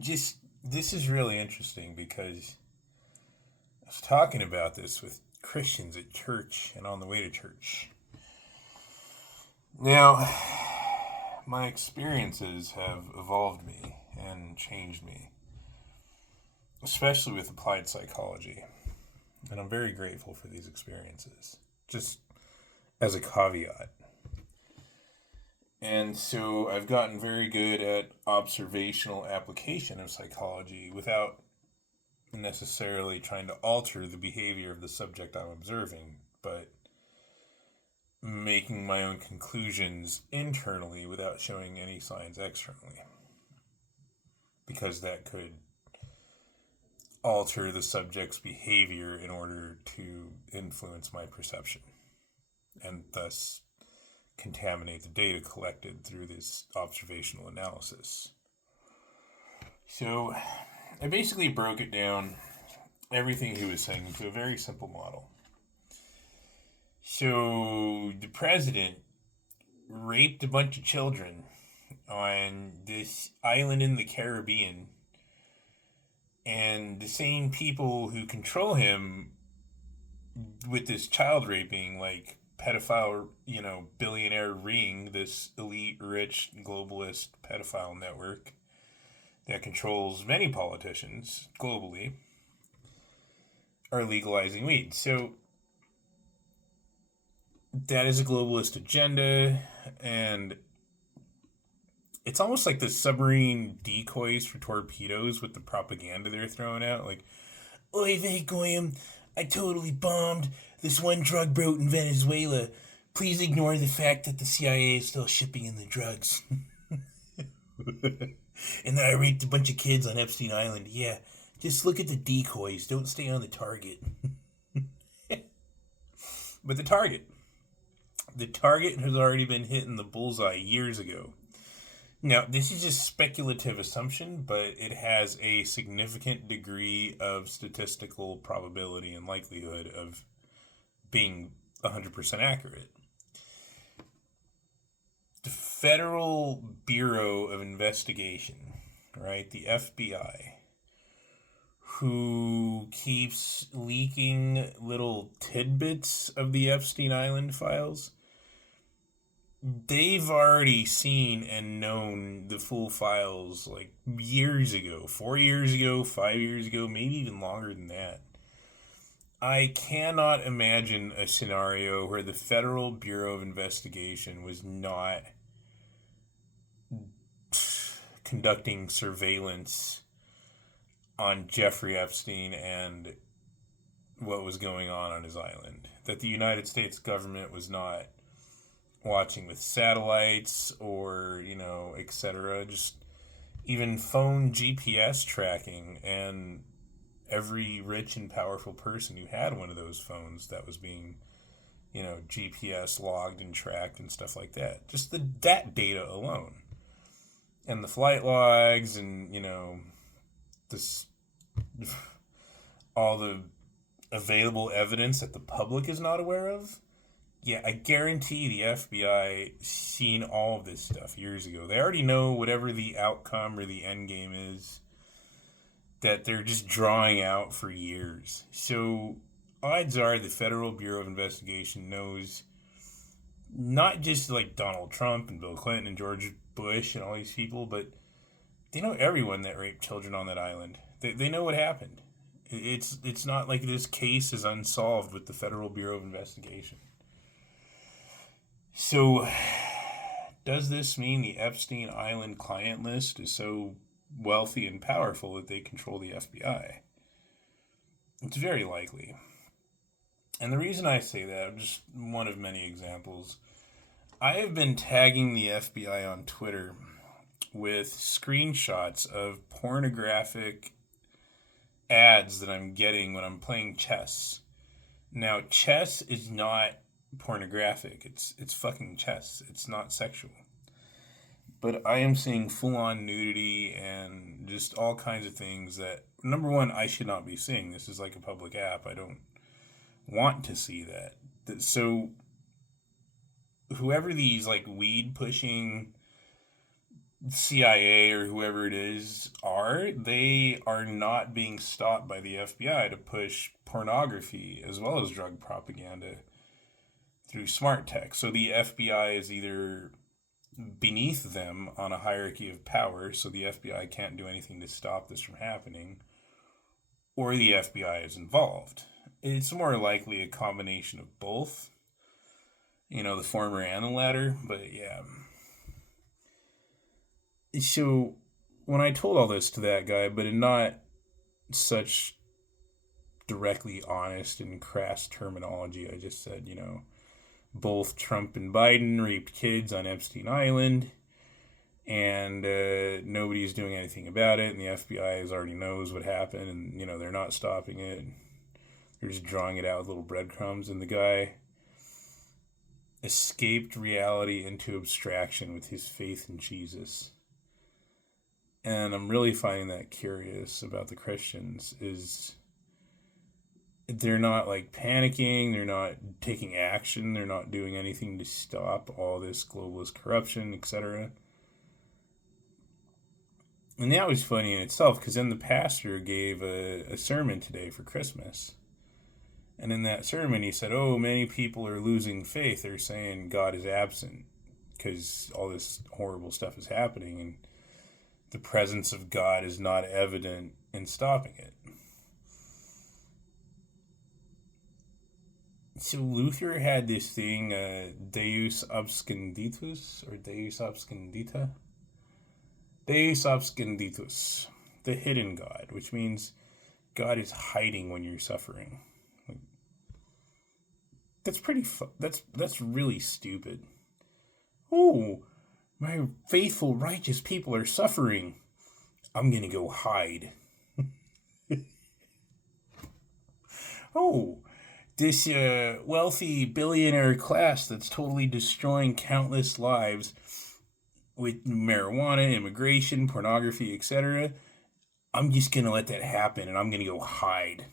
Just this is really interesting because I was talking about this with Christians at church and on the way to church. Now, my experiences have evolved me and changed me, especially with applied psychology. And I'm very grateful for these experiences, just as a caveat. And so I've gotten very good at observational application of psychology without necessarily trying to alter the behavior of the subject I'm observing, but making my own conclusions internally without showing any signs externally. Because that could alter the subject's behavior in order to influence my perception and thus contaminate the data collected through this observational analysis. So I basically broke it down, everything he was saying, into a very simple model. So the president raped a bunch of children on this island in the Caribbean, and the same people who control him with this child raping, like pedophile, billionaire ring, this elite, rich, globalist pedophile network that controls many politicians globally, are legalizing weed. So that is a globalist agenda, and it's almost like the submarine decoys for torpedoes with the propaganda they're throwing out. Like, oy vey goyim, I totally bombed this one drug boat in Venezuela. Please ignore the fact that the CIA is still shipping in the drugs. And that I raped a bunch of kids on Epstein Island. Yeah, just look at the decoys. Don't stay on the target. But the target has already been hit in the bullseye years ago. Now, this is just speculative assumption, but it has a significant degree of statistical probability and likelihood of being 100% accurate. The Federal Bureau of Investigation, right, the FBI, who keeps leaking little tidbits of the Epstein Island files, they've already seen and known the full files like years ago, 4 years ago, 5 years ago, maybe even longer than that. I cannot imagine a scenario where the Federal Bureau of Investigation was not conducting surveillance on Jeffrey Epstein and what was going on his island. That the United States government was not watching with satellites or, etc. Just even phone GPS tracking, and every rich and powerful person who had one of those phones that was being, GPS logged and tracked and stuff like that. Just that data alone. And the flight logs and, this all the available evidence that the public is not aware of. Yeah, I guarantee the FBI seen all of this stuff years ago. They already know whatever the outcome or the end game is that they're just drawing out for years. So odds are the Federal Bureau of Investigation knows not just like Donald Trump and Bill Clinton and George Bush and all these people, but they know everyone that raped children on that island. They know what happened. It's not like this case is unsolved with the Federal Bureau of Investigation. So, does this mean the Epstein Island client list is so wealthy and powerful that they control the FBI? It's very likely. And the reason I say that, just one of many examples, I have been tagging the FBI on Twitter with screenshots of pornographic ads that I'm getting when I'm playing chess. Now, chess is not pornographic. It's fucking chess. It's not sexual. But I am seeing full-on nudity and just all kinds of things that, number one, I should not be seeing. This is like a public app. I don't want to see that. So whoever these like weed pushing CIA or whoever it is are, they are not being stopped by the FBI to push pornography as well as drug propaganda through smart tech. So the FBI is either beneath them on a hierarchy of power, so the FBI can't do anything to stop this from happening, or the FBI is involved. It's more likely a combination of both, the former and the latter, but yeah. So when I told all this to that guy, but in not such directly honest and crass terminology, I just said, both Trump and Biden raped kids on Epstein Island, and nobody's doing anything about it, and the FBI already knows what happened, and they're not stopping it. They're just drawing it out with little breadcrumbs, and the guy escaped reality into abstraction with his faith in Jesus. And I'm really finding that curious about the Christians is they're not like panicking, they're not taking action, they're not doing anything to stop all this globalist corruption, etc. And that was funny in itself because then the pastor gave a sermon today for Christmas. And in that sermon, he said, oh, many people are losing faith. They're saying God is absent because all this horrible stuff is happening and the presence of God is not evident in stopping it. So Luther had this thing, Deus obscunditus, or Deus obscundita? Deus obscunditus, the hidden God, which means God is hiding when you're suffering. That's that's really stupid. Oh, my faithful, righteous people are suffering. I'm gonna go hide. Oh, this wealthy billionaire class that's totally destroying countless lives with marijuana, immigration, pornography, etc. I'm just gonna let that happen and I'm gonna go hide.